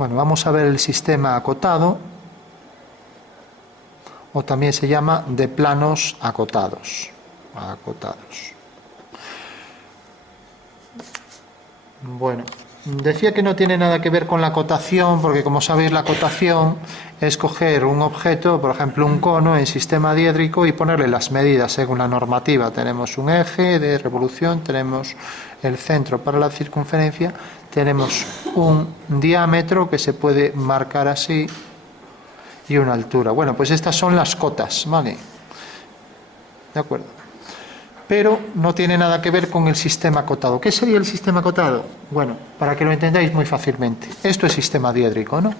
Bueno, vamos a ver el sistema acotado, o también se llama de planos acotados. Bueno, decía que no tiene nada que ver con la acotación, porque como sabéis la acotación es coger un objeto, por ejemplo un cono en sistema diédrico, y ponerle las medidas según la normativa. Tenemos un eje de revolución, tenemos el centro para la circunferencia, tenemos un diámetro que se puede marcar así y una altura. Bueno, pues estas son las cotas, ¿vale? ¿De acuerdo? Pero no tiene nada que ver con el sistema acotado. ¿Qué sería el sistema acotado? Bueno, para que lo entendáis muy fácilmente. Esto es sistema diédrico, ¿no?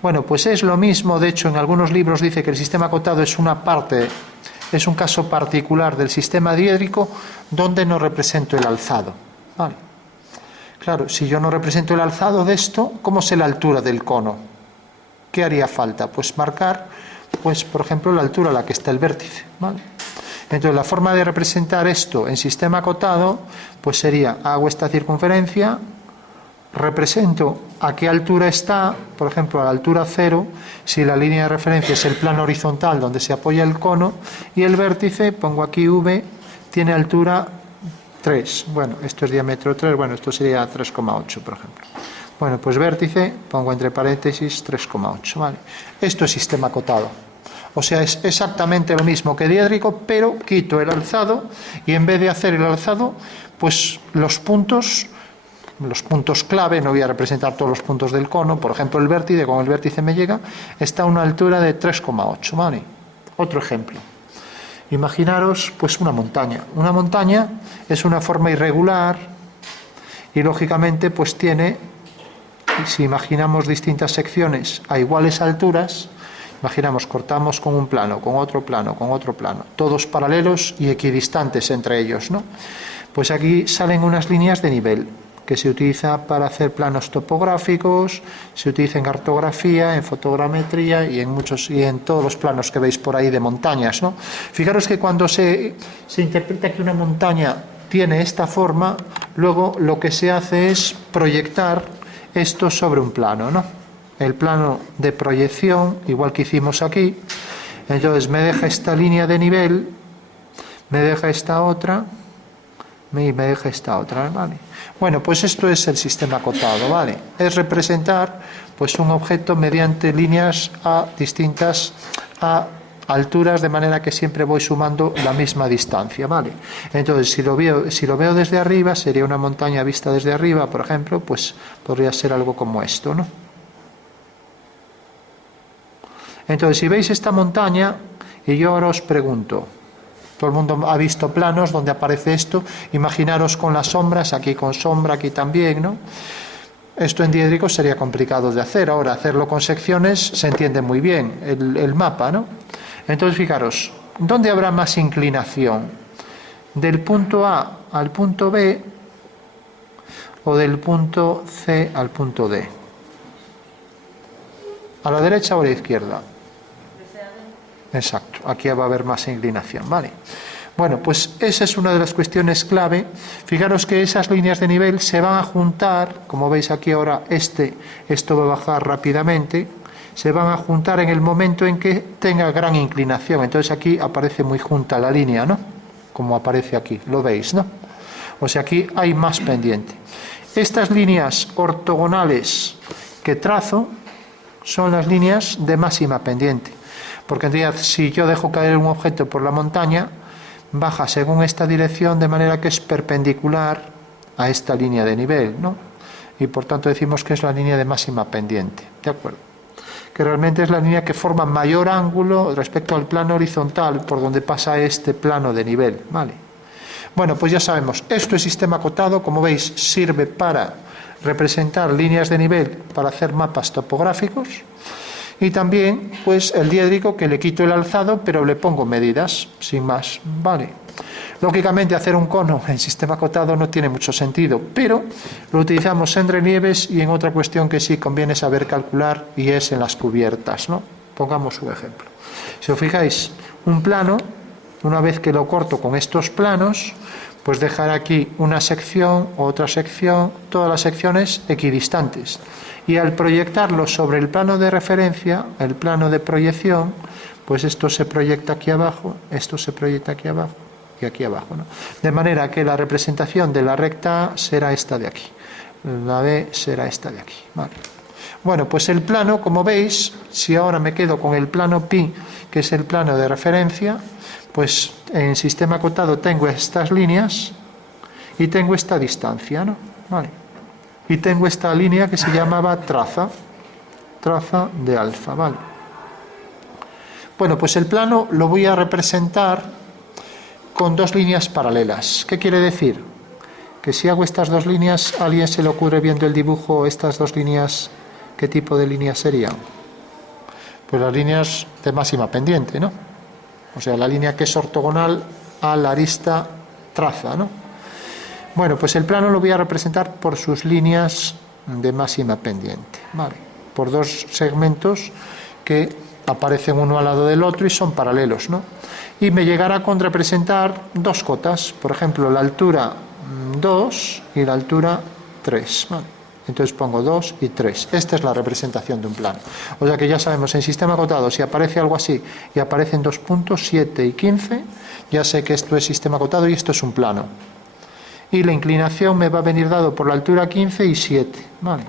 Bueno, pues es lo mismo. De hecho, en algunos libros dice que el sistema acotado es una parte, es un caso particular del sistema diédrico donde no represento el alzado. ¿Vale? Claro, si yo no represento el alzado de esto, ¿cómo sé la altura del cono? ¿Qué haría falta? Pues marcar, pues por ejemplo, la altura a la que está el vértice, ¿vale? Entonces la forma de representar esto en sistema acotado pues sería, hago esta circunferencia, represento a qué altura está, por ejemplo a la altura 0, si la línea de referencia es el plano horizontal donde se apoya el cono, y el vértice, pongo aquí V, tiene altura 3, bueno, esto es diámetro 3, bueno, esto sería 3,8 por ejemplo. Bueno, pues vértice, pongo entre paréntesis 3,8, ¿vale? Esto es sistema acotado. O sea, es exactamente lo mismo que diédrico, pero quito el alzado y en vez de hacer el alzado, pues los puntos clave, no voy a representar todos los puntos del cono, por ejemplo el vértice, con el vértice me llega, está a una altura de 3,8, ¿vale? Otro ejemplo. Imaginaros pues una montaña. Una montaña es una forma irregular y lógicamente pues tiene, si imaginamos distintas secciones a iguales alturas, imaginamos, cortamos con un plano, con otro plano, con otro plano, todos paralelos y equidistantes entre ellos, ¿no? Pues aquí salen unas líneas de nivel que se utiliza para hacer planos topográficos, se utiliza en cartografía, en fotogrametría y en todos los planos que veis por ahí de montañas, ¿no? Fijaros que cuando se interpreta que una montaña tiene esta forma, luego lo que se hace es proyectar esto sobre un plano, ¿no? El plano de proyección, igual que hicimos aquí, entonces me deja esta línea de nivel, me deja esta otra, y me deja esta otra, ¿vale? Bueno, pues esto es el sistema acotado, ¿vale? Es representar pues un objeto mediante líneas a distintas alturas, de manera que siempre voy sumando la misma distancia, ¿vale? Entonces, si lo veo desde arriba, sería una montaña vista desde arriba, por ejemplo, pues podría ser algo como esto, ¿no? Entonces, si veis esta montaña, y yo ahora os pregunto, todo el mundo ha visto planos donde aparece esto, imaginaros con las sombras, aquí con sombra, aquí también, ¿no? Esto en diédrico sería complicado de hacer, ahora hacerlo con secciones se entiende muy bien, el mapa, ¿no? Entonces, fijaros, ¿dónde habrá más inclinación? ¿Del punto A al punto B o del punto C al punto D? ¿A la derecha o a la izquierda? Exacto, aquí va a haber más inclinación, ¿vale? Bueno, pues esa es una de las cuestiones clave. Fijaros que esas líneas de nivel se van a juntar, como veis aquí ahora, esto va a bajar rápidamente, se van a juntar en el momento en que tenga gran inclinación. Entonces aquí aparece muy junta la línea, ¿no? Como aparece aquí, lo veis, ¿no? O sea, aquí hay más pendiente. Estas líneas ortogonales que trazo son las líneas de máxima pendiente. Porque en realidad, si yo dejo caer un objeto por la montaña, baja según esta dirección, de manera que es perpendicular a esta línea de nivel, ¿no? Y por tanto decimos que es la línea de máxima pendiente, ¿de acuerdo? Que realmente es la línea que forma mayor ángulo respecto al plano horizontal por donde pasa este plano de nivel, ¿vale? Bueno, pues ya sabemos, esto es sistema acotado, como veis, sirve para representar líneas de nivel, para hacer mapas topográficos. Y también, pues, el diédrico, que le quito el alzado, pero le pongo medidas, sin más, ¿vale? Lógicamente, hacer un cono en sistema acotado no tiene mucho sentido, pero lo utilizamos en relieves y en otra cuestión que sí conviene saber calcular, y es en las cubiertas, ¿no? Pongamos un ejemplo. Si os fijáis, un plano, una vez que lo corto con estos planos, pues dejar aquí una sección, otra sección, todas las secciones equidistantes. y al proyectarlo sobre el plano de referencia, el plano de proyección, pues esto se proyecta aquí abajo, esto se proyecta aquí abajo y aquí abajo, ¿no? De manera que la representación de la recta A será esta de aquí, la B será esta de aquí, ¿vale? Bueno, pues el plano, como veis, si ahora me quedo con el plano pi, que es el plano de referencia, pues en sistema acotado tengo estas líneas y tengo esta distancia, ¿no? Vale. Y tengo esta línea que se llamaba traza de alfa, ¿vale? Bueno, pues el plano lo voy a representar con dos líneas paralelas. ¿Qué quiere decir? Que si hago estas dos líneas, ¿a alguien se le ocurre viendo el dibujo estas dos líneas, qué tipo de líneas serían? Pues las líneas de máxima pendiente, ¿no? O sea, la línea que es ortogonal a la arista traza, ¿no? Bueno, pues el plano lo voy a representar por sus líneas de máxima pendiente, ¿vale? Por dos segmentos que aparecen uno al lado del otro y son paralelos, ¿no? Y me llegará con representar dos cotas, por ejemplo, la altura 2 y la altura 3, ¿vale? Entonces pongo 2 y 3. Esta es la representación de un plano. O sea que ya sabemos, en sistema acotado, si aparece algo así y aparecen dos puntos, 7 y 15, ya sé que esto es sistema acotado y esto es un plano. Y la inclinación me va a venir dado por la altura 15 y 7, ¿vale?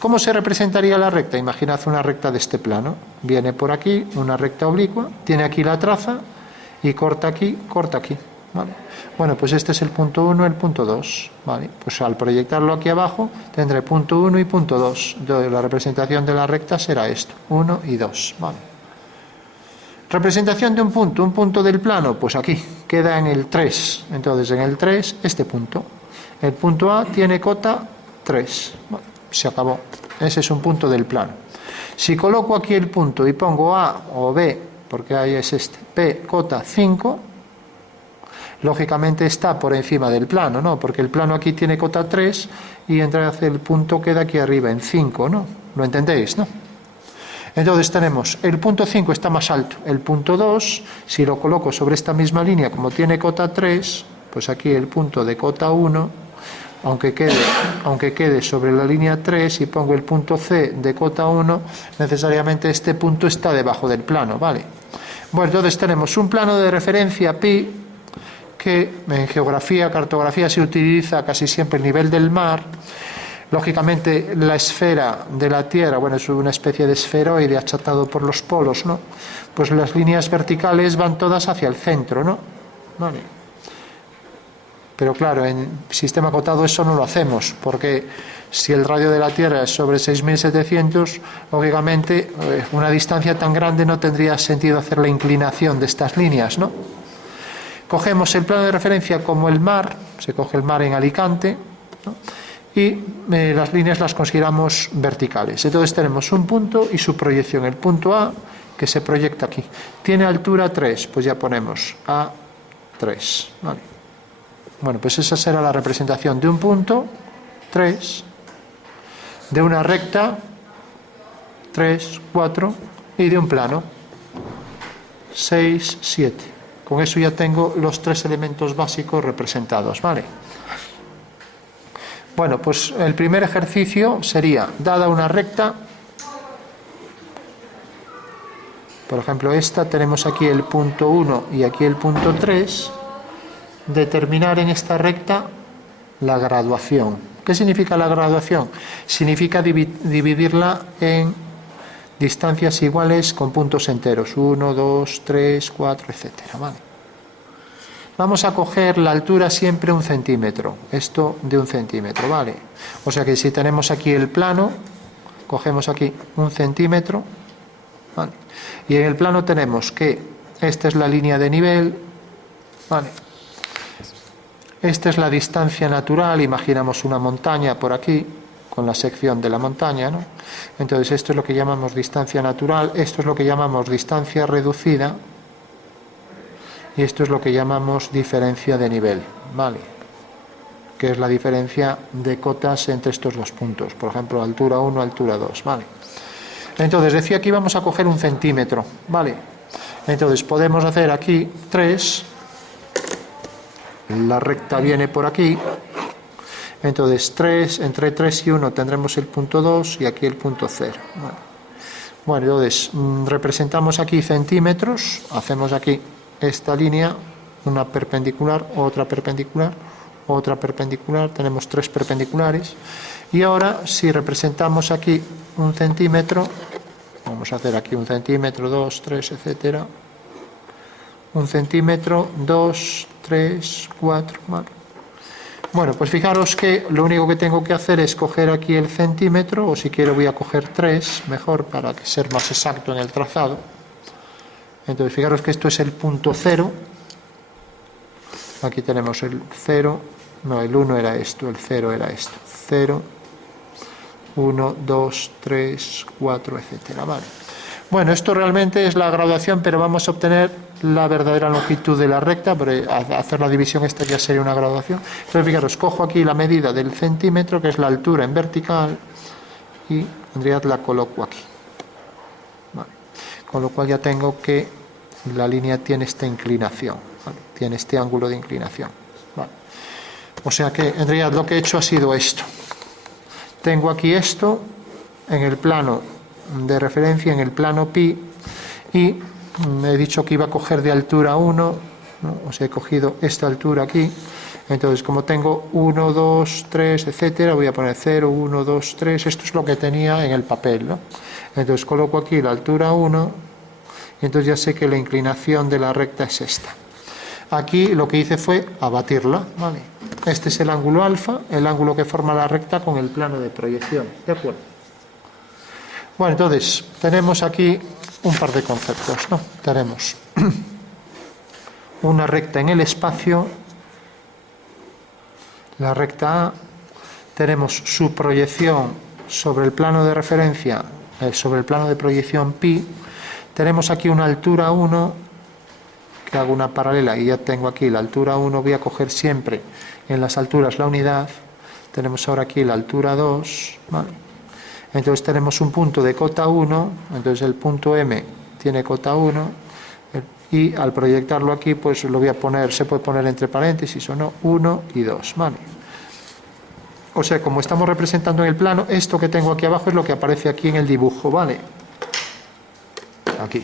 ¿Cómo se representaría la recta? Imaginad una recta de este plano. Viene por aquí, una recta oblicua, tiene aquí la traza y corta aquí, ¿vale? Bueno, pues este es el punto 1, el punto 2, ¿vale? Pues al proyectarlo aquí abajo tendré punto 1 y punto 2. La representación de la recta será esto, 1 y 2, ¿vale? Representación de un punto del plano, pues aquí, queda en el 3. Entonces en el 3, este punto. El punto A tiene cota 3, ¿vale? Se acabó. Ese es un punto del plano. Si coloco aquí el punto y pongo A o B, porque ahí es este, P cota 5, lógicamente está por encima del plano, ¿no? Porque el plano aquí tiene cota 3 y entonces el punto queda aquí arriba en 5, ¿no? ¿Lo entendéis, no? Entonces tenemos, el punto 5 está más alto, el punto 2, si lo coloco sobre esta misma línea, como tiene cota 3, pues aquí el punto de cota 1, aunque quede sobre la línea 3 y pongo el punto C de cota 1, necesariamente este punto está debajo del plano, ¿vale? Bueno, entonces tenemos un plano de referencia pi, que en geografía, cartografía se utiliza casi siempre el nivel del mar. Lógicamente la esfera de la Tierra, bueno, es una especie de esferoide achatado por los polos, ¿no? Pues las líneas verticales van todas hacia el centro, ¿no? Vale. Pero claro, en sistema acotado eso no lo hacemos, porque si el radio de la Tierra es sobre 6.700, lógicamente una distancia tan grande no tendría sentido hacer la inclinación de estas líneas, ¿no? Cogemos el plano de referencia como el mar, se coge el mar en Alicante, ¿no? Y las líneas las consideramos verticales. Entonces tenemos un punto y su proyección. El punto A, que se proyecta aquí. Tiene altura 3, pues ya ponemos A3. ¿Vale? Bueno, pues esa será la representación de un punto, 3, de una recta, 3, 4, y de un plano, 6, 7. Con eso ya tengo los tres elementos básicos representados, ¿vale? Bueno, pues el primer ejercicio sería, dada una recta, por ejemplo esta, tenemos aquí el punto 1 y aquí el punto 3, determinar en esta recta la graduación. ¿Qué significa la graduación? Significa dividirla en distancias iguales con puntos enteros, 1, 2, 3, 4, etcétera, ¿vale? Vamos a coger la altura siempre 1 centímetro, esto de 1 centímetro, ¿vale? O sea que si tenemos aquí el plano, cogemos aquí 1 centímetro, ¿vale? Y en el plano tenemos que esta es la línea de nivel, ¿vale? Esta es la distancia natural, imaginamos una montaña por aquí, con la sección de la montaña, ¿no? Entonces esto es lo que llamamos distancia natural, esto es lo que llamamos distancia reducida, y esto es lo que llamamos diferencia de nivel, ¿vale? Que es la diferencia de cotas entre estos dos puntos, por ejemplo, altura 1, altura 2, ¿vale? Entonces, decía que íbamos a coger 1 centímetro, ¿vale? Entonces, podemos hacer aquí 3, la recta viene por aquí, Entonces, 3, entre 3 y 1 tendremos el punto 2 y aquí el punto 0. Bueno, entonces, representamos aquí centímetros, hacemos aquí esta línea, una perpendicular, otra perpendicular, otra perpendicular, tenemos 3 perpendiculares. Y ahora, si representamos aquí un centímetro, vamos a hacer aquí 1 centímetro, 2, 3, etcétera. 1 centímetro, 2, 3, 4, ¿vale? Bueno, pues fijaros que lo único que tengo que hacer es coger aquí el centímetro, o si quiero voy a coger 3, mejor para ser más exacto en el trazado. Entonces fijaros que esto es el punto 0. Aquí tenemos el 0, no, el 1 era esto, el 0 era esto. 0, 1, 2, 3, 4, etcétera, ¿vale? Bueno, esto realmente es la graduación, pero vamos a obtener la verdadera longitud de la recta, pero hacer la división esta ya sería una graduación. Entonces, fijaros, cojo aquí la medida del centímetro, que es la altura en vertical, y en realidad la coloco aquí. Vale. Con lo cual ya tengo que la línea tiene esta inclinación, ¿vale? Tiene este ángulo de inclinación. Vale. O sea que en realidad lo que he hecho ha sido esto. Tengo aquí esto en el plano de referencia, en el plano pi, y he dicho que iba a coger de altura 1, ¿no? O sea, he cogido esta altura aquí. Entonces, como tengo 1, 2, 3, etcétera, voy a poner 0, 1, 2, 3. Esto es lo que tenía en el papel, ¿no? Entonces, coloco aquí la altura 1, y entonces ya sé que la inclinación de la recta es esta. Aquí lo que hice fue abatirla, ¿vale? Este es el ángulo alfa, el ángulo que forma la recta con el plano de proyección, ¿de acuerdo? Bueno, entonces, tenemos aquí un par de conceptos, ¿no? Tenemos una recta en el espacio, la recta A, tenemos su proyección sobre el plano de referencia, sobre el plano de proyección pi, tenemos aquí una altura 1, que hago una paralela y ya tengo aquí la altura 1, voy a coger siempre en las alturas la unidad, tenemos ahora aquí la altura 2, ¿vale? Entonces tenemos un punto de cota 1, entonces el punto M tiene cota 1, y al proyectarlo aquí, pues lo voy a poner, se puede poner entre paréntesis o no, 1 y 2, ¿vale? O sea, como estamos representando en el plano, esto que tengo aquí abajo es lo que aparece aquí en el dibujo, ¿vale? Aquí.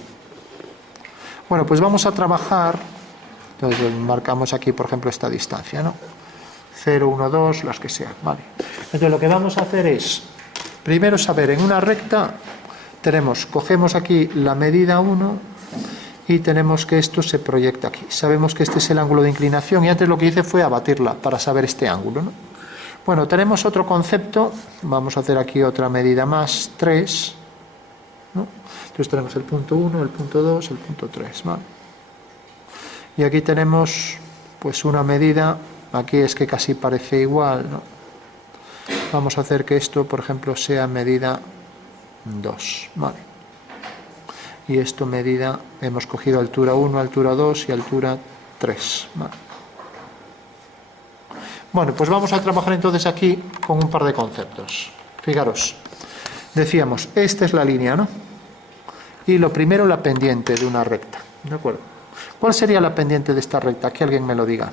Bueno, pues vamos a trabajar, entonces marcamos aquí, por ejemplo, esta distancia, ¿no? 0, 1, 2, las que sean, ¿vale? Entonces lo que vamos a hacer es, primero saber, en una recta cogemos aquí la medida 1 y tenemos que esto se proyecta aquí. Sabemos que este es el ángulo de inclinación y antes lo que hice fue abatirla para saber este ángulo, ¿no? Bueno, tenemos otro concepto, vamos a hacer aquí otra medida más, 3, ¿no? Entonces tenemos el punto 1, el punto 2, el punto 3, ¿vale? Y aquí tenemos pues una medida, aquí es que casi parece igual, ¿no? Vamos a hacer que esto, por ejemplo, sea medida 2, ¿vale? Y esto medida, hemos cogido altura 1, altura 2 y altura 3, ¿vale? Bueno, pues vamos a trabajar entonces aquí con un par de conceptos. Fijaros, decíamos, esta es la línea, ¿no? Y lo primero, la pendiente de una recta, ¿de acuerdo? ¿Cuál sería la pendiente de esta recta? Que alguien me lo diga.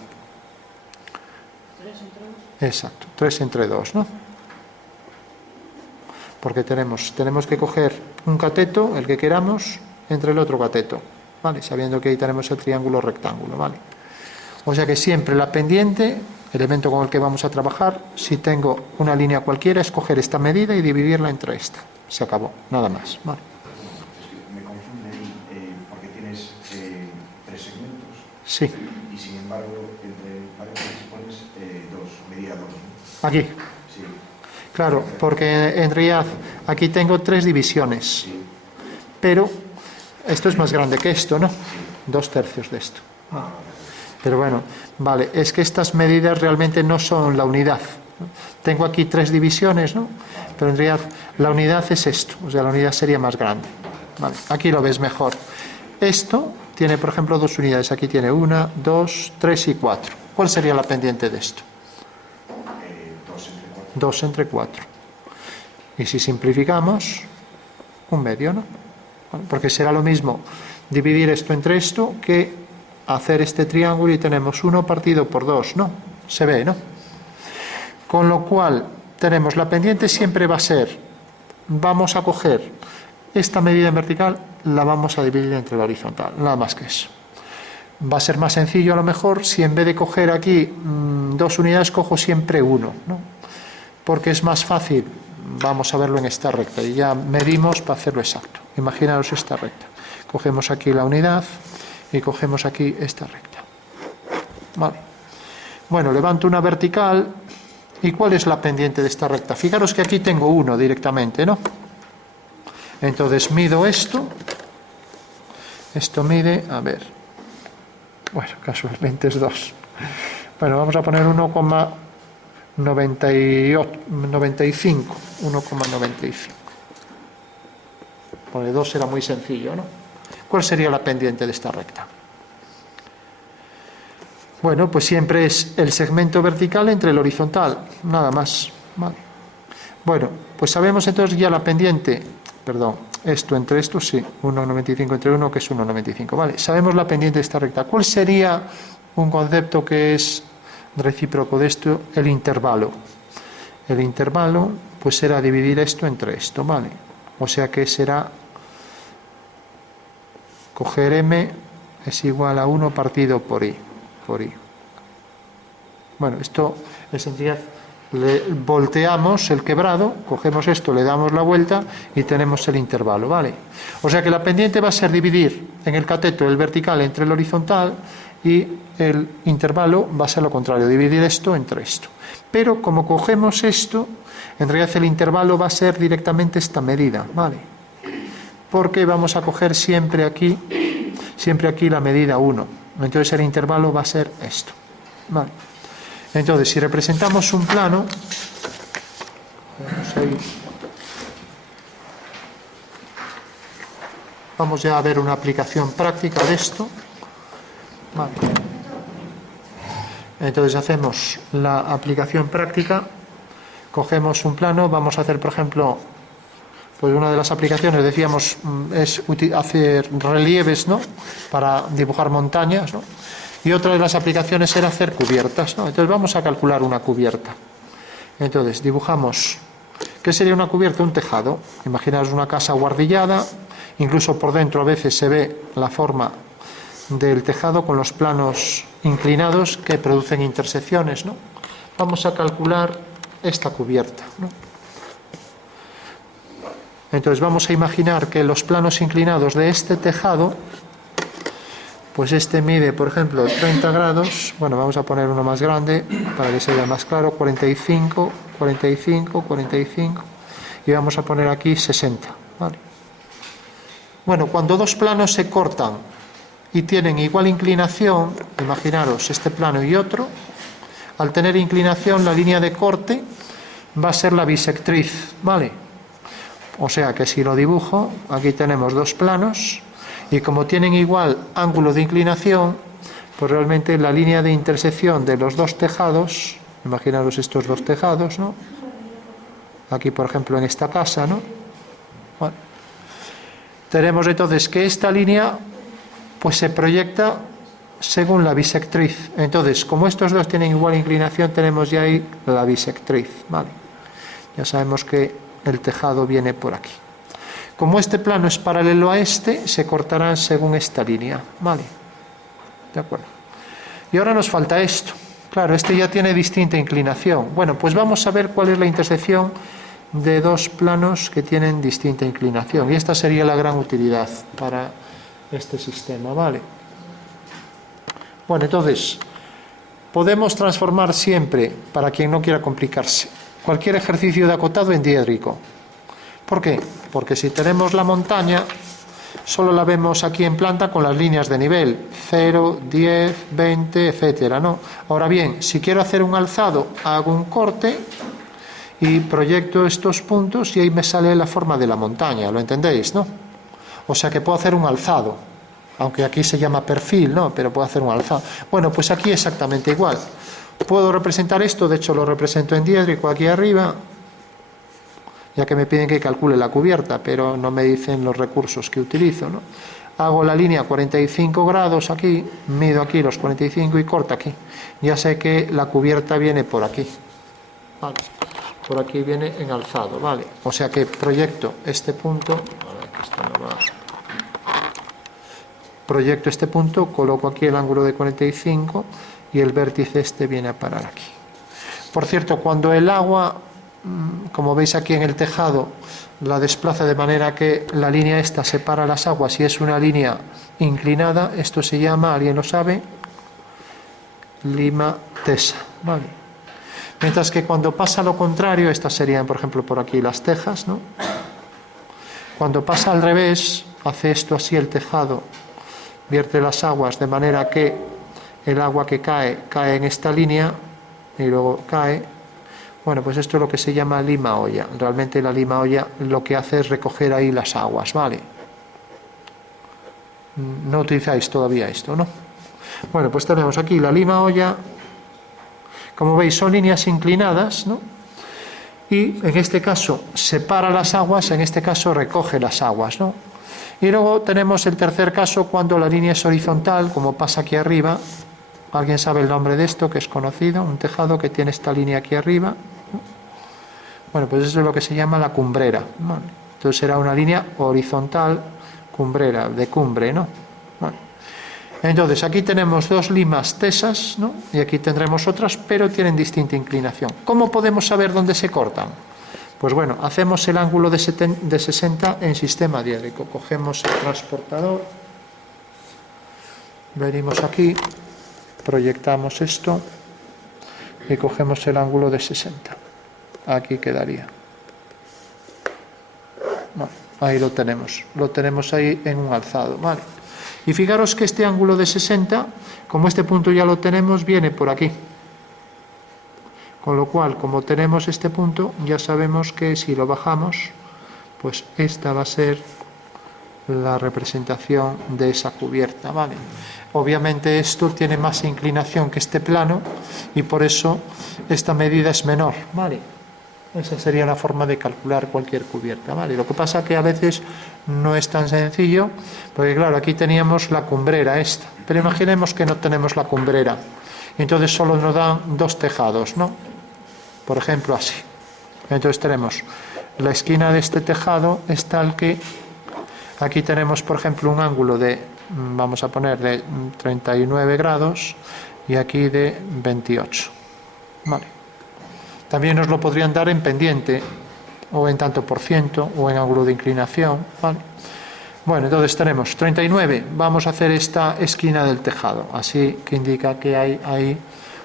3 entre 2. Exacto, 3 entre 2, ¿no? Porque tenemos que coger un cateto, el que queramos, entre el otro cateto, ¿vale? Sabiendo que ahí tenemos el triángulo rectángulo, ¿vale? O sea que siempre la pendiente, elemento con el que vamos a trabajar, si tengo una línea cualquiera, es coger esta medida y dividirla entre esta. Se acabó, nada más, ¿vale? Me confunde ahí, porque tienes 3 segmentos. Sí. Y sin embargo, entre paréntesis pones 2, medida 2, ¿no? Aquí. Sí. Claro, porque en realidad aquí tengo 3 divisiones, Sí. pero esto es más grande que esto, ¿no? 2/3 de esto. Pero bueno, vale, es que estas medidas realmente no son la unidad. Tengo aquí 3 divisiones, ¿no? Pero en realidad la unidad es esto, o sea, la unidad sería más grande. Vale, aquí lo ves mejor. Esto tiene, por ejemplo, 2 unidades. Aquí tiene 1, 2, 3 y 4. ¿Cuál sería la pendiente de esto? 2 entre 4. Y si simplificamos, un medio, ¿no? Porque será lo mismo dividir esto entre esto que hacer este triángulo y tenemos 1 partido por 2, ¿no? Se ve, ¿no? Con lo cual, tenemos la pendiente siempre va a ser, vamos a coger esta medida en vertical, la vamos a dividir entre la horizontal, nada más que eso. Va a ser más sencillo a lo mejor si en vez de coger aquí 2 unidades, cojo siempre 1, ¿no? Porque es más fácil, vamos a verlo en esta recta, y ya medimos para hacerlo exacto. Imaginaos esta recta. Cogemos aquí la unidad y cogemos aquí esta recta. Vale. Bueno, levanto una vertical. ¿Y cuál es la pendiente de esta recta? Fijaros que aquí tengo 1 directamente, ¿no? Entonces mido esto. Esto mide, a ver. Bueno, casualmente es 2. Bueno, vamos a poner 1,95. 1,95. Porque 2 era muy sencillo, ¿no? ¿Cuál sería la pendiente de esta recta? Bueno, pues siempre es el segmento vertical entre el horizontal, nada más. Vale. Bueno, pues sabemos entonces ya la pendiente, perdón, esto entre esto, sí, 1,95 entre 1, que es 1,95, vale. Sabemos la pendiente de esta recta. ¿Cuál sería un concepto que es recíproco de esto? El intervalo. El intervalo, pues será dividir esto entre esto, vale. O sea que será coger m es igual a 1 partido por i. Bueno, esto en sencillez le volteamos el quebrado, cogemos esto, le damos la vuelta y tenemos el intervalo, ¿vale? O sea que la pendiente va a ser dividir en el cateto el vertical entre el horizontal y el intervalo va a ser lo contrario, dividir esto entre esto. Pero como cogemos esto, en realidad el intervalo va a ser directamente esta medida, ¿vale? Porque vamos a coger siempre aquí la medida 1. Entonces el intervalo va a ser esto. Vale. Entonces, si representamos un plano, vamos ya a ver una aplicación práctica de esto. Vale. Entonces hacemos la aplicación práctica, cogemos un plano, vamos a hacer, por ejemplo, pues una de las aplicaciones, decíamos, es hacer relieves, ¿no?, para dibujar montañas, ¿no? Y otra de las aplicaciones era hacer cubiertas, ¿no? Entonces vamos a calcular una cubierta. Entonces dibujamos, ¿qué sería una cubierta? Un tejado. Imaginaos una casa guardillada, incluso por dentro a veces se ve la forma del tejado con los planos inclinados que producen intersecciones, ¿no? Vamos a calcular esta cubierta, ¿no? Entonces vamos a imaginar que los planos inclinados de este tejado, pues este mide, por ejemplo, 30 grados, bueno, vamos a poner uno más grande para que se vea más claro, 45, 45, 45, y vamos a poner aquí 60, ¿vale? Bueno, cuando dos planos se cortan y tienen igual inclinación, imaginaros este plano y otro, al tener inclinación la línea de corte va a ser la bisectriz, ¿vale? O sea que si lo dibujo, aquí tenemos dos planos y como tienen igual ángulo de inclinación, pues realmente la línea de intersección de los dos tejados, imaginaros estos dos tejados, ¿no? Aquí, por ejemplo, en esta casa, ¿no? Bueno, tenemos entonces que esta línea pues se proyecta según la bisectriz. Entonces, como estos dos tienen igual inclinación, tenemos ya ahí la bisectriz, ¿vale? Ya sabemos que el tejado viene por aquí. Como este plano es paralelo a este, se cortarán según esta línea, ¿vale? De acuerdo. Y ahora nos falta esto. Claro, este ya tiene distinta inclinación. Bueno, pues vamos a ver cuál es la intersección de dos planos que tienen distinta inclinación. Y esta sería la gran utilidad para este sistema, ¿vale? Bueno, entonces, podemos transformar siempre, para quien no quiera complicarse, cualquier ejercicio de acotado en diédrico. ¿Por qué? Porque si tenemos la montaña, solo la vemos aquí en planta con las líneas de nivel, 0, 10, 20, etcétera, ¿no? Ahora bien, si quiero hacer un alzado, hago un corte y proyecto estos puntos y ahí me sale la forma de la montaña, ¿lo entendéis, no? O sea que puedo hacer un alzado, aunque aquí se llama perfil, ¿no? Pero puedo hacer un alzado. Bueno, pues aquí exactamente igual. Puedo representar esto, de hecho lo represento en diédrico aquí arriba, ya que me piden que calcule la cubierta, pero no me dicen los recursos que utilizo, ¿no? Hago la línea 45 grados aquí, mido aquí los 45 y corto aquí. Ya sé que la cubierta viene por aquí, ¿vale? Por aquí viene en alzado, ¿vale? O sea que proyecto este punto, a ver que esto no va. Proyecto este punto, coloco aquí el ángulo de 45 y el vértice este viene a parar aquí. Por cierto, cuando el agua, como veis aquí en el tejado, la desplaza de manera que la línea esta separa las aguas y es una línea inclinada, esto se llama, ¿alguien lo sabe? Lima tesa, ¿vale? Mientras que cuando pasa lo contrario, estas serían, por ejemplo, por aquí las tejas, ¿no? Cuando pasa al revés, hace esto así el tejado, vierte las aguas de manera que el agua que cae en esta línea y luego cae. Bueno, pues esto es lo que se llama lima olla. Realmente la lima olla lo que hace es recoger ahí las aguas, ¿vale? No utilizáis todavía esto, ¿no? Bueno, pues tenemos aquí la lima olla. Como veis, son líneas inclinadas, ¿no? Y en este caso separa las aguas, en este caso recoge las aguas, ¿no? Y luego tenemos el tercer caso cuando la línea es horizontal, como pasa aquí arriba. ¿Alguien sabe el nombre de esto que es conocido? Un tejado que tiene esta línea aquí arriba, ¿no? Bueno, pues eso es lo que se llama la cumbrera, ¿vale? Entonces será una línea horizontal, cumbrera, de cumbre, ¿no? Vale. Entonces aquí tenemos dos limas tesas, ¿no? Y aquí tendremos otras, pero tienen distinta inclinación. ¿Cómo podemos saber dónde se cortan? Pues bueno, hacemos el ángulo de 60 en sistema diédrico. Cogemos el transportador, venimos aquí, proyectamos esto y cogemos el ángulo de 60. Aquí quedaría. Bueno, ahí lo tenemos ahí en un alzado, ¿vale? Y fijaros que este ángulo de 60, como este punto ya lo tenemos, viene por aquí. Con lo cual, como tenemos este punto, ya sabemos que si lo bajamos, pues esta va a ser la representación de esa cubierta, ¿vale? Obviamente esto tiene más inclinación que este plano y por eso esta medida es menor, ¿vale? Esa sería una forma de calcular cualquier cubierta, ¿vale? Lo que pasa es que a veces no es tan sencillo, porque claro, aquí teníamos la cumbrera esta, pero imaginemos que no tenemos la cumbrera, entonces solo nos dan dos tejados, ¿no? Por ejemplo, así. Entonces tenemos la esquina de este tejado es tal que aquí tenemos, por ejemplo, un ángulo de, vamos a poner, de 39 grados y aquí de 28, ¿vale? También nos lo podrían dar en pendiente, o en tanto por ciento, o en ángulo de inclinación, ¿vale? Bueno, entonces tenemos 39, vamos a hacer esta esquina del tejado, así que indica que hay ahí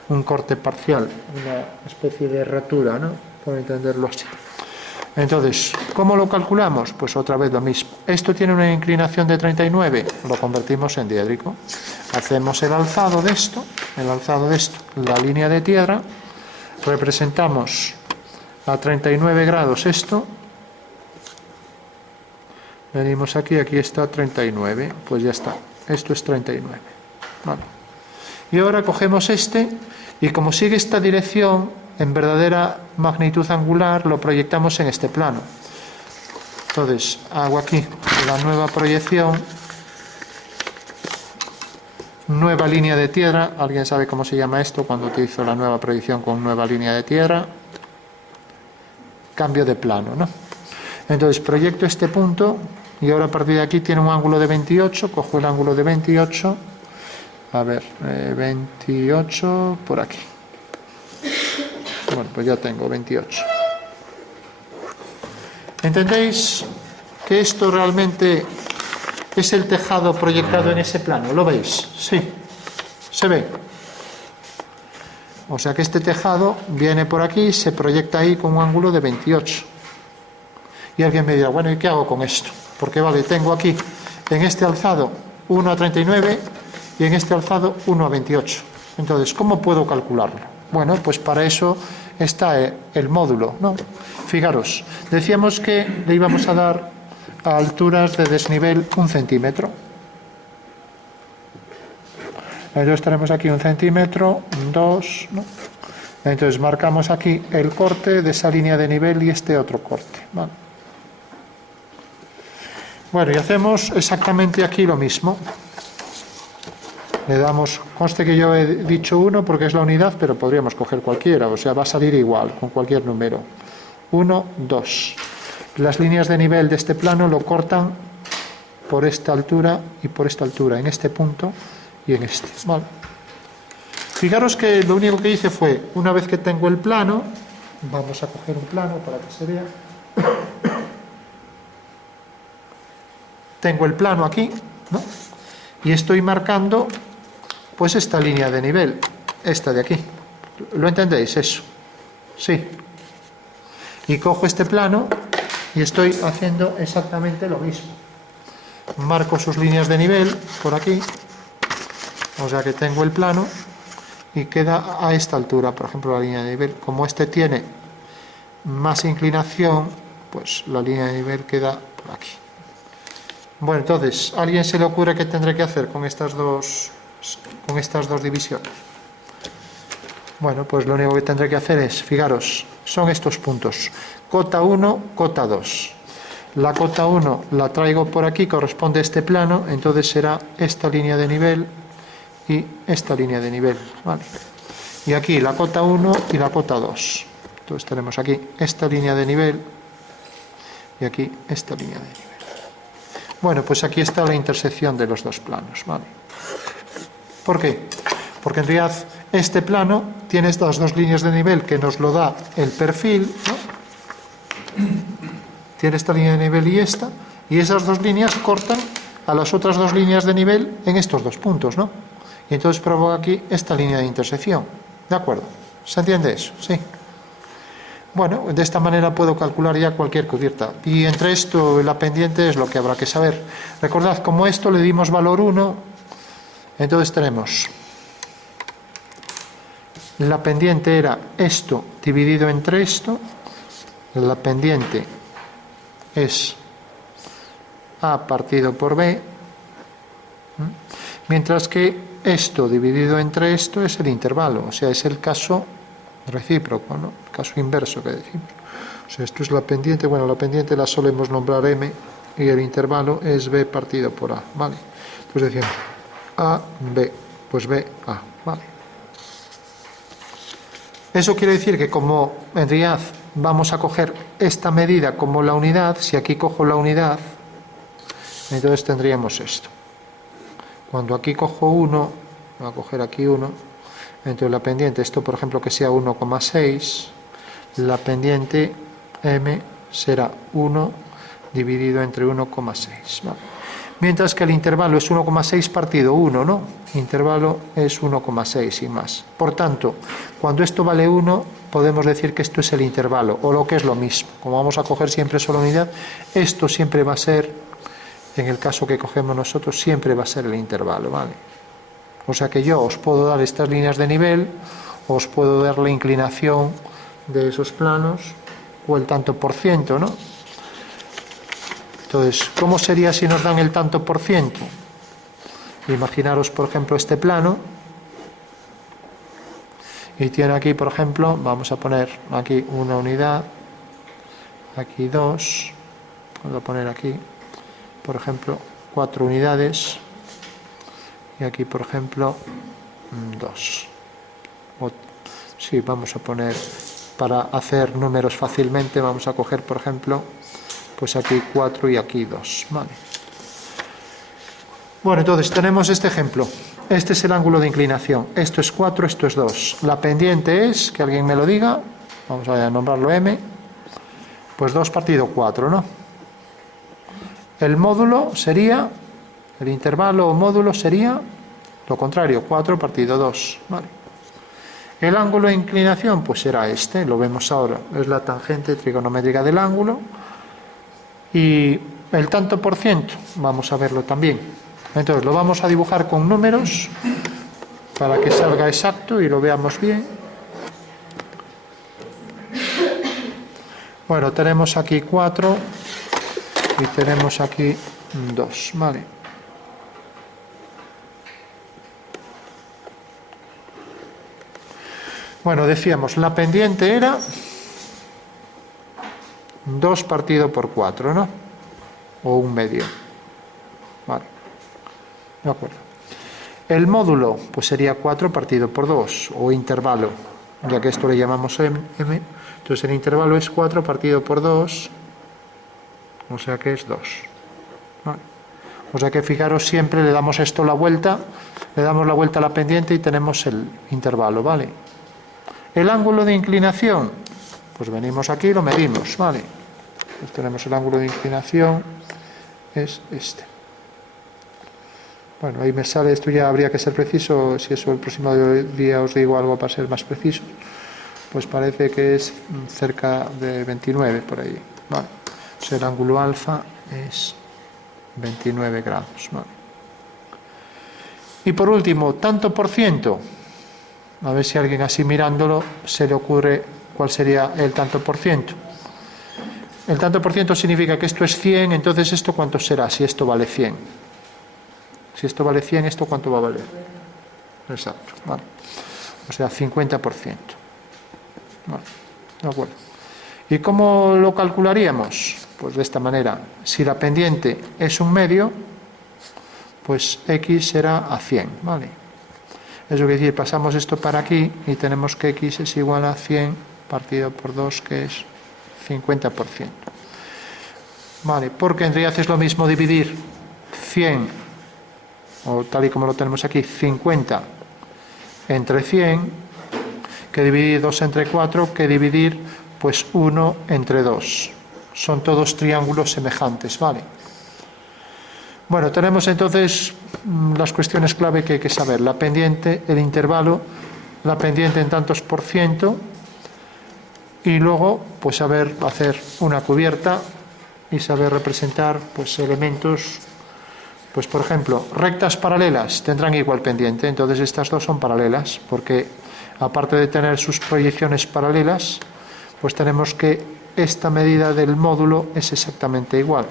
un corte parcial, una especie de herradura, ¿no? Por entenderlo así. Entonces, ¿cómo lo calculamos? Pues otra vez lo mismo. Esto tiene una inclinación de 39, lo convertimos en diédrico. Hacemos el alzado de esto, la línea de tierra, representamos a 39 grados esto, venimos aquí, aquí está 39, pues ya está, esto es 39, vale. Y ahora cogemos este y como sigue esta dirección en verdadera magnitud angular, lo proyectamos en este plano. Entonces hago aquí la nueva proyección, nueva línea de tierra. ¿Alguien sabe cómo se llama esto cuando utilizo la nueva proyección con nueva línea de tierra? Cambio de plano, ¿no? Entonces proyecto este punto y ahora a partir de aquí tiene un ángulo de 28, cojo el ángulo de 28, a ver, 28 por aquí. Bueno, pues ya tengo 28. ¿Entendéis que esto realmente es el tejado proyectado en ese plano? ¿Lo veis? Sí, se ve. O sea que este tejado viene por aquí y se proyecta ahí con un ángulo de 28. Y alguien me dirá, bueno, ¿y qué hago con esto? Porque vale, tengo aquí en este alzado 1 a 39 y en este alzado 1 a 28. Entonces, ¿cómo puedo calcularlo? Bueno, pues para eso está el módulo, ¿no? Fijaros, decíamos que le íbamos a dar a alturas de desnivel 1 centímetro. Entonces tenemos aquí 1 centímetro, 2, ¿no? Entonces marcamos aquí el corte de esa línea de nivel y este otro corte, ¿vale? Bueno, y hacemos exactamente aquí lo mismo. Le damos, conste que yo he dicho 1 porque es la unidad, pero podríamos coger cualquiera, o sea, va a salir igual con cualquier número. 1, 2. Las líneas de nivel de este plano lo cortan por esta altura y por esta altura, en este punto y en este. Vale. Fijaros que lo único que hice fue, una vez que tengo el plano, vamos a coger un plano para que se vea. Tengo el plano aquí, ¿no? Y estoy marcando pues esta línea de nivel, esta de aquí. ¿Lo entendéis eso? Sí. Y cojo este plano y estoy haciendo exactamente lo mismo. Marco sus líneas de nivel por aquí, o sea que tengo el plano y queda a esta altura, por ejemplo, la línea de nivel. Como este tiene más inclinación, pues la línea de nivel queda por aquí. Bueno, entonces, ¿a alguien se le ocurre qué tendré que hacer con estas dos divisiones? Bueno, pues lo único que tendré que hacer es, fijaros, son estos puntos, cota 1, cota 2. La cota 1 la traigo por aquí, corresponde a este plano, entonces será esta línea de nivel y esta línea de nivel, ¿vale? Y aquí la cota 1 y la cota 2. Entonces tenemos aquí esta línea de nivel y aquí esta línea de nivel. Bueno, pues aquí está la intersección de los dos planos, ¿vale? ¿Por qué? Porque en realidad este plano tiene estas dos líneas de nivel que nos lo da el perfil, ¿no? Tiene esta línea de nivel y esas dos líneas cortan a las otras dos líneas de nivel en estos dos puntos, ¿no? Y entonces provoca aquí esta línea de intersección, ¿de acuerdo? ¿Se entiende eso? Sí. Bueno, de esta manera puedo calcular ya cualquier cubierta. Y entre esto y la pendiente es lo que habrá que saber. Recordad, como esto le dimos valor 1, entonces tenemos la pendiente era esto dividido entre esto. La pendiente es A partido por B. Mientras que esto dividido entre esto es el intervalo, o sea, es el caso recíproco, ¿no? El caso inverso que decimos. O sea, esto es la pendiente, bueno, la pendiente la solemos nombrar M y el intervalo es B partido por A, ¿vale? Entonces decimos A, B, pues B, A, ¿vale? Eso quiere decir que como en realidad vamos a coger esta medida como la unidad, si aquí cojo la unidad, entonces tendríamos esto. Cuando aquí cojo 1, voy a coger aquí 1, entonces la pendiente, esto por ejemplo que sea 1,6, la pendiente M será 1 dividido entre 1,6. ¿Vale? Mientras que el intervalo es 1,6 partido 1, ¿no? Intervalo es 1,6 y más. Por tanto, cuando esto vale 1, podemos decir que esto es el intervalo, o lo que es lo mismo. Como vamos a coger siempre sola unidad, esto siempre va a ser, en el caso que cogemos nosotros, siempre va a ser el intervalo, ¿vale? O sea que yo os puedo dar estas líneas de nivel, os puedo dar la inclinación de esos planos, o el tanto por ciento, ¿no? Entonces, ¿cómo sería si nos dan el tanto por ciento? Imaginaros, por ejemplo, este plano, y tiene aquí, por ejemplo, vamos a poner aquí una unidad, aquí 2, vamos a poner aquí, por ejemplo, 4 unidades, y aquí, por ejemplo, 2. Sí, vamos a poner, para hacer números fácilmente, vamos a coger, por ejemplo, pues aquí 4 y aquí 2, ¿vale? Bueno, entonces tenemos este ejemplo. Este es el ángulo de inclinación. Esto es 4, esto es 2. La pendiente es, que alguien me lo diga, vamos a nombrarlo M, pues 2 partido 4, ¿no? El módulo sería, el intervalo o módulo sería lo contrario, 4 partido 2, ¿vale? El ángulo de inclinación, pues será este, lo vemos ahora, es la tangente trigonométrica del ángulo. Y el tanto por ciento, vamos a verlo también. Entonces lo vamos a dibujar con números para que salga exacto y lo veamos bien. Bueno, tenemos aquí 4 y tenemos aquí 2, ¿vale? Bueno, decíamos, la pendiente era 2 partido por 4, ¿no? O 1 medio. Vale. De acuerdo. El módulo, pues sería 4 partido por 2, o intervalo, ya que esto le llamamos m. Entonces el intervalo es 4 partido por 2, o sea que es 2. ¿Vale? O sea que fijaros, siempre le damos esto la vuelta, le damos la vuelta a la pendiente y tenemos el intervalo, ¿vale? El ángulo de inclinación, pues venimos aquí y lo medimos, ¿vale? Pues tenemos el ángulo de inclinación, es este. Bueno, ahí me sale, esto ya habría que ser preciso, si eso el próximo día os digo algo para ser más preciso. Pues parece que es cerca de 29 por ahí, ¿vale? O sea, el ángulo alfa es 29 grados, ¿vale? Y por último, tanto por ciento. A ver si a alguien así mirándolo se le ocurre cuál sería el tanto por ciento. El tanto por ciento significa que esto es 100, entonces ¿esto cuánto será si esto vale 100? Si esto vale 100, ¿esto cuánto va a valer? Exacto, ¿vale? O sea, 50%. Vale, de acuerdo. ¿Y cómo lo calcularíamos? Pues de esta manera. Si la pendiente es un medio, pues x será a 100, ¿vale? Eso quiere decir, pasamos esto para aquí y tenemos que x es igual a 100 partido por 2, que es 50%. Vale, porque en realidad es lo mismo dividir 100, o tal y como lo tenemos aquí, 50 entre 100, que dividir 2 entre 4, que dividir pues 1 entre 2. Son todos triángulos semejantes, ¿vale? Bueno, tenemos entonces las cuestiones clave que hay que saber. La pendiente, el intervalo, la pendiente en tantos por ciento, y luego pues saber hacer una cubierta y saber representar pues elementos, pues por ejemplo, rectas paralelas tendrán igual pendiente, entonces estas dos son paralelas, porque aparte de tener sus proyecciones paralelas, pues tenemos que esta medida del módulo es exactamente igual.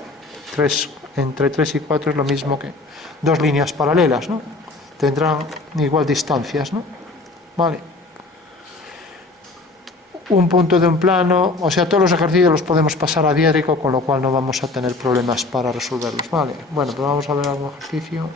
Entre 3 y 4 es lo mismo que dos líneas paralelas, ¿no? Tendrán igual distancias, ¿no? Vale. Un punto de un plano, o sea, todos los ejercicios los podemos pasar a diédrico, con lo cual no vamos a tener problemas para resolverlos, ¿vale? Bueno, pues vamos a ver algún ejercicio.